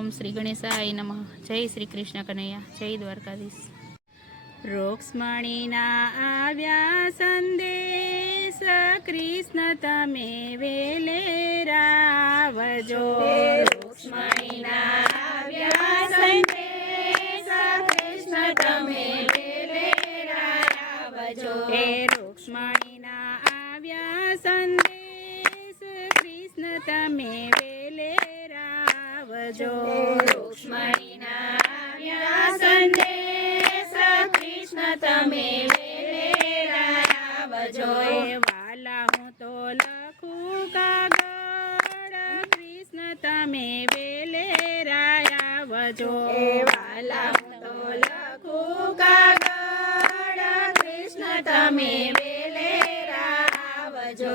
ओम श्री गणेशाय नमः। जय श्री कृष्ण कन्हैया, जय द्वारकाधीश। रुक्ष्मणीना आव्या संदेश, कृष्ण तमे वेले रावजो। रुक्ष्मणीना आव्या संदेश, कृष्ण तमे वेले रावजो। हे रुक्ष्मणीना आव्या संदेश, कृष्ण तमे वेले रावजो। रुक्ष्मणीना आव्या संदेश, कृष्ण तमे वेले रावजो। वाला हूँ तो लखूं कागળ, कृष्ण तमे वेले रावजो। वाला हूँ तो लखूं कागળ, कृष्ण तमे वेले रावजो।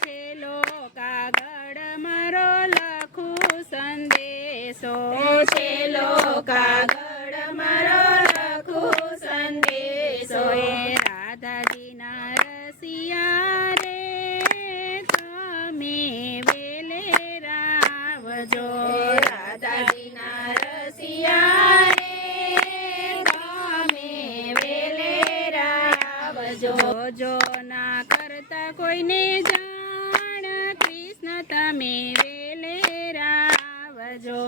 छेलो कागળ मारो लखूं संदेशो। छेलो कागળ मारो लखूं संदेशो। राधाजीना रसिया रे, तमे वेले रावजो। राधाजीना रसिया रे, तमे वेले रावजो। जो ना करता कोईने जाण, कृष्ण तमे वेले रावजो।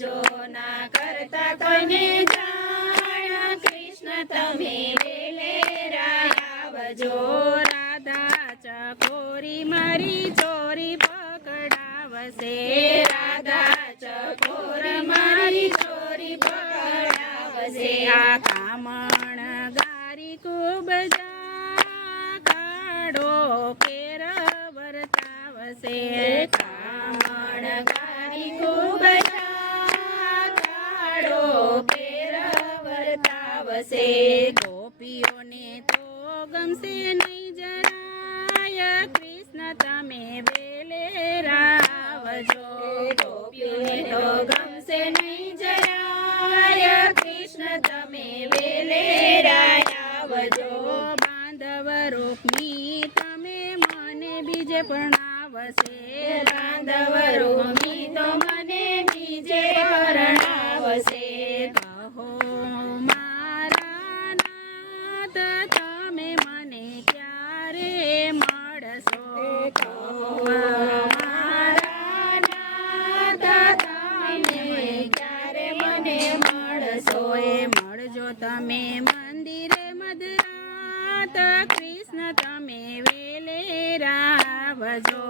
जो ना करता कोईने जाण, कृष्ण तमे वेले रावजो। राधा चकोरी मारी चोरी पकड़ावसे। राधा चकोर मारी चोरी पकड़ावसे। आ कामण गारी खूब काढो केर वर्तावसे। कामण गारी खूब काढो केर वर्तावसे। गोपीओने तो गमसे नहीं जराय, कृष्ण तमे वेले रावजो। गोपीओने तो गमसे नहीं जराय, कृष्ण तमे वेले रावजो। बांधव रुक्मी तमे मने बीजे परणावसे। बांधव रुक्मी तो मने बीजे परणावसे। कहो मारा नाथ, तमे मने क्यारे मळशो। कहो मारा नाथ, तमे क्यारे मने मळशो। मळजो तमे मंदिरे मधरात, कृष्ण तमे वेले रावजो।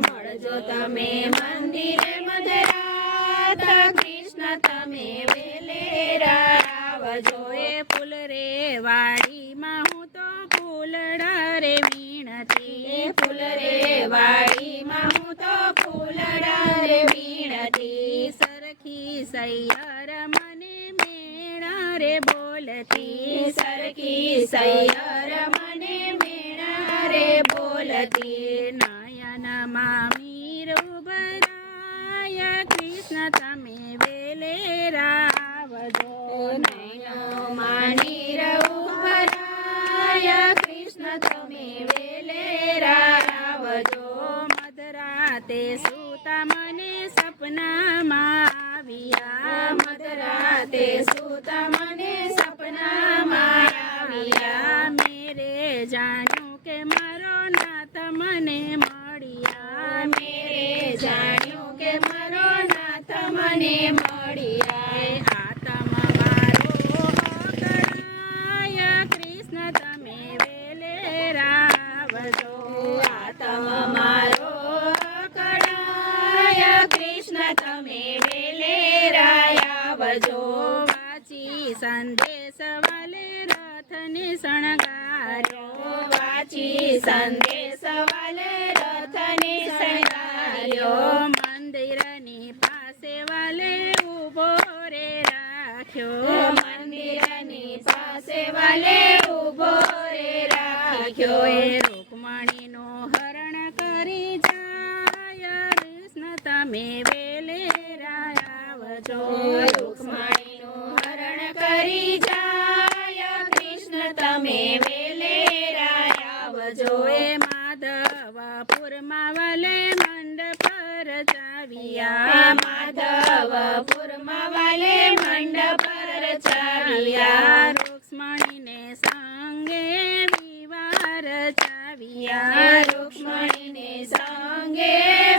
मळजो तमे मंदिरे मधरात, कृष्ण तमे वेले रावजो। फूल रे वाड़ी मां हूँ तो फूलड़ा रे वीणती। फूल रे वाड़ी मां हूँ तो फूलड़ा रे वीणती। सरखी सैयर मने मेणा रे बोलती। सरखी सैयर मने मेणा रे बोलती। नयन मामीर उभराय, कृष्ण तमे वेले रावजो। नयन मानीर उभराय, कृष्ण तमे वेले रावजो। मधराते सूता मने सपना माविया। मधराते सूता मने सपना माविया। मेरे जान्यू के मारो नाथ मने मळिया। मेरे जान्यू के मारो नाथ मने मळिया। आत्म मारो अकळाय, कृष्ण तमे वेले रावजो। आत्म मारो अकळाय, कृष्ण तमे वेले रावजो। वाची संदेश वाले रथने शणगार्यो। वाची संदेश वाले रथने शणगार्यो। मंदिरनी पासे वाले उभो रे राख्यो। मंदिरनी पासे वाले उभो रे राख्यो। रुक्मणीनो हरण करी जाय, कृष्ण तमे वेले रावजो। रुक्मणीनो हरण करी जाय, कृष्ण तमे वेले रावजो। माधवपुर मावले मंडप रचावी। રચાવ્યા માધવપુરમાં વાલે મંડપ રચાવ્યા રૂક્ષ્મણીને સંગે વિવાહ રચાવ્યા રૂક્ષ્મણીને સંગે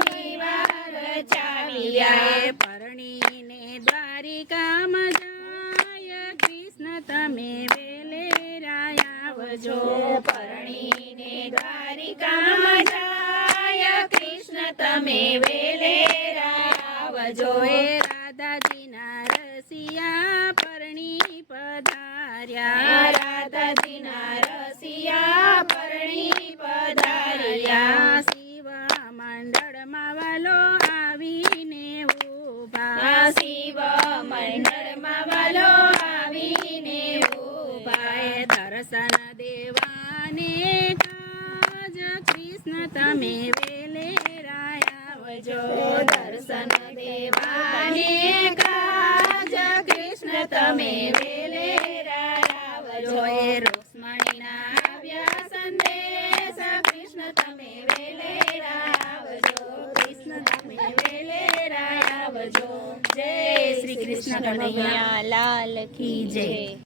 વિવાહ રચાવ્યા પરણીને દ્વારિકામાં જાય કૃષ્ણ તમે વેલેરાય આવજો પરણીને દ્વારિકામાં જાય કૃષ્ણ તમે વેલેરાય આવજો એ રાધાજીના રસિયા પરણી પધાર્યા રાધાજીના રસિયા પરણી પધાર્યા શિવ મંડળમાં વાલો આવીને ઉભા શિવ મંડળમાં વાલો આવીને ઉભા દર્શન દેવાને કાજ કૃષ્ણ તમે વેલેરાય આવજો દર્શન દેવાને કાજ કૃષ્ણ તમે વેલેરાય આવજો રૂક્ષ્મણીના આવ્યા સંદેશ કૃષ્ણ તમે વેલેરાય આવજો કૃષ્ણ તમે વેલેરાય આવજો જય શ્રી કૃષ્ણ કનૈયા લાલ કી જય